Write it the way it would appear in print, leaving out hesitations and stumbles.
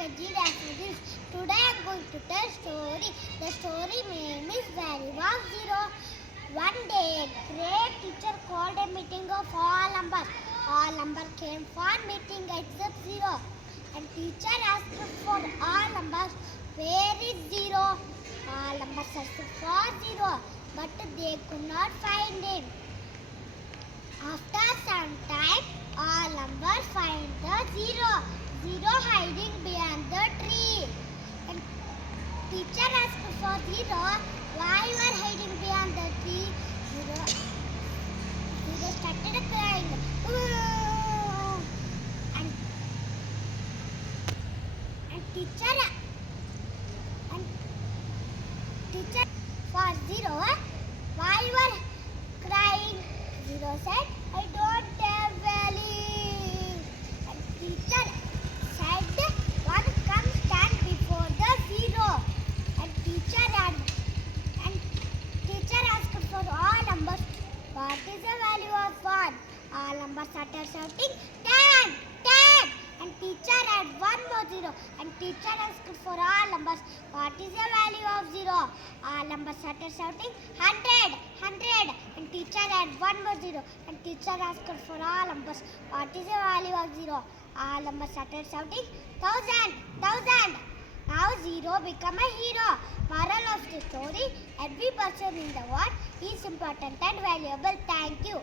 Sajid Afrodis. Today I am going to tell story. The story name is Value of Zero. One day a great teacher called a meeting of all numbers. All numbers came for meeting except zero. And teacher asked for all numbers, where is zero? All numbers searched for zero, but they could not find him. After some time, all numbers find the zero. Zero hiding behind the tree. And teacher asked for zero, why you are hiding behind the tree? Zero started crying. And teacher for zero, why you are crying? Zero said, I don't have value. And teacher said, one come stand before the zero. And teacher asked for all numbers, what is the value of one? All numbers started shouting, 10, 10. And teacher had one more zero. And teacher asked for all numbers, what is the value of zero? All numbers started shouting, 100, 100. And teacher had one more zero. And teacher asked for all numbers, what is the value of zero? All numbers started shouting, 1000, 1000. Now zero become a hero. Moral of the story, every person in the world is important and valuable. Thank you.